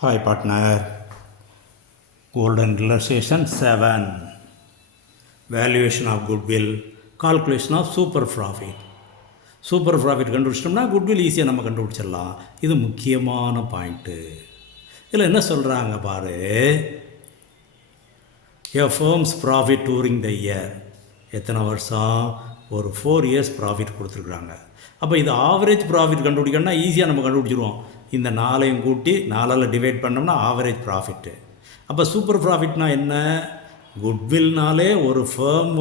Hi partner, golden illustration 7, valuation of goodwill, calculation of super profit. Super profit கண்டுபிடிச்சிட்டோம்னா goodwill ஈஸியாக நம்ம கண்டுபிடிச்சிடலாம். இது முக்கியமான பாயிண்ட்டு. இதில் என்ன சொல்கிறாங்க பாரு, a firm's profit during the year, எத்தனை வருஷம், ஒரு 4 years ப்ராஃபிட் கொடுத்துருக்குறாங்க. அப்போ இது ஆவரேஜ் ப்ராஃபிட் கண்டுபிடிக்கணும்னா ஈஸியாக நம்ம கண்டுபிடிச்சிருவோம். இந்த 4ஐயும் கூட்டி 4ஆல் டிவைட் பண்ணோம்னா ஆவரேஜ் ப்ராஃபிட்டு. அப்போ சூப்பர் ப்ராஃபிட்னா என்ன, குட்வில்னாலே ஒரு ஃபேம்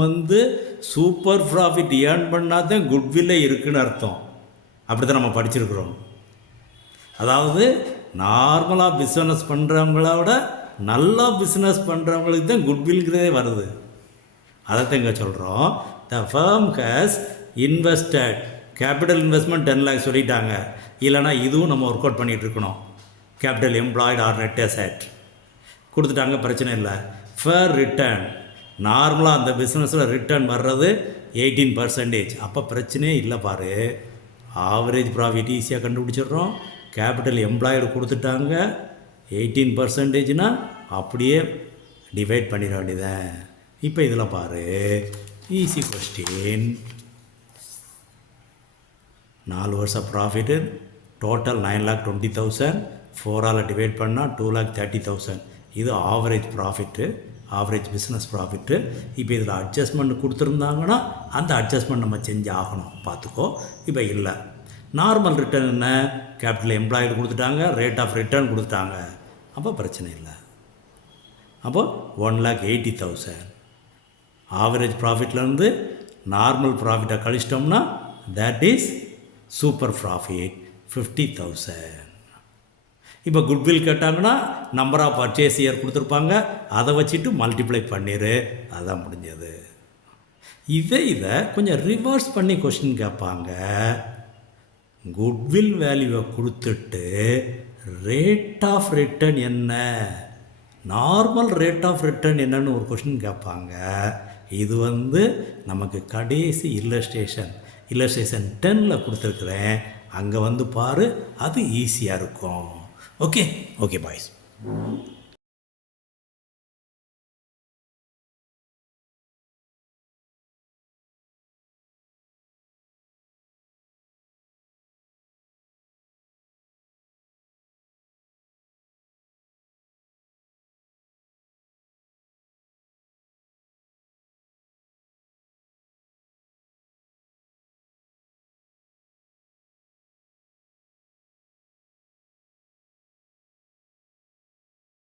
சூப்பர் ப்ராஃபிட் ஏர்ன் பண்ணால் தான் குட்வில்லே இருக்குதுன்னு அர்த்தம். அப்படி தான் நம்ம படிச்சிருக்கிறோம். அதாவது நார்மலாக பிஸ்னஸ் பண்ணுறவங்களோட நல்லா பிஸ்னஸ் பண்ணுறவங்களுக்கு தான் குட்வில்ங்கிறதே வருது. அதைத்தான் இங்கே சொல்கிறோம். The firm has invested, capital investment 10 lakhs சொல்லிட்டாங்க. இல்லைனா இதுவும் நம்ம ஒர்க் அவுட் பண்ணிகிட்டு இருக்கணும். Capital employed or net asset கொடுத்துட்டாங்க, பிரச்சனை இல்லை. ஃபேர் ரிட்டர்ன், நார்மலாக அந்த பிஸ்னஸில் ரிட்டர்ன் வர்றது 18%. அப்போ பிரச்சனையே இல்லை பாரு. ஆவரேஜ் ப்ராஃபிட் ஈஸியாக கண்டுபிடிச்சிடுறோம். கேபிட்டல் எம்ப்ளாய்டு கொடுத்துட்டாங்க 18%னா அப்படியே டிவைட் பண்ணிட வேண்டியதான். இப்போ இதில் பாரு, ஈஸி கொஸ்டின். 4 வருஷம் ப்ராஃபிட்டு, டோட்டல் 9,20,000, 4ஆல் டிவைட் பண்ணால் 2,30,000. இது average profit, average business profit. இப்போ இதில் அட்ஜஸ்ட்மெண்ட் கொடுத்துருந்தாங்கன்னா அந்த அட்ஜஸ்ட்மெண்ட் நம்ம செஞ்சு ஆகணும், பார்த்துக்கோ. இப்போ இல்லை, நார்மல் ரிட்டர்ன் என்ன, கேபிட்டல் எம்ப்ளாய்டு கொடுத்துட்டாங்க, ரேட் ஆஃப் ரிட்டர்ன் கொடுத்துட்டாங்க, அப்போ பிரச்சனை இல்லை. அப்போது 1,80,000 ஆவரேஜ் ப்ராஃபிட்லேருந்து நார்மல் ப்ராஃபிட்டை கழிச்சிட்டோம்னா தட் இஸ் சூப்பர் ப்ராஃபிட் 50,000. இப்போ குட்வில் கேட்டாங்கன்னா நம்பர் ஆஃப் பர்ச்சேஸ் இயர் கொடுத்துருப்பாங்க, அதை வச்சுட்டு மல்டிப்ளை பண்ணிடு, அதான் முடிஞ்சது. இதை கொஞ்சம் ரிவர்ஸ் பண்ணி கொஸ்டின் கேட்பாங்க. குட்வில் வேல்யூவை கொடுத்துட்டு ரேட் ஆஃப் ரிட்டர்ன் என்ன, நார்மல் ரேட் ஆஃப் ரிட்டர்ன் என்னன்னு ஒரு கொஸ்டின் கேட்பாங்க. இது நமக்கு கடைசி இல்லஸ்ட்ரேஷன் 10ல் கொடுத்துருக்குறேன். அங்கே பாரு, அது ஈஸியாக இருக்கும். Okay boys.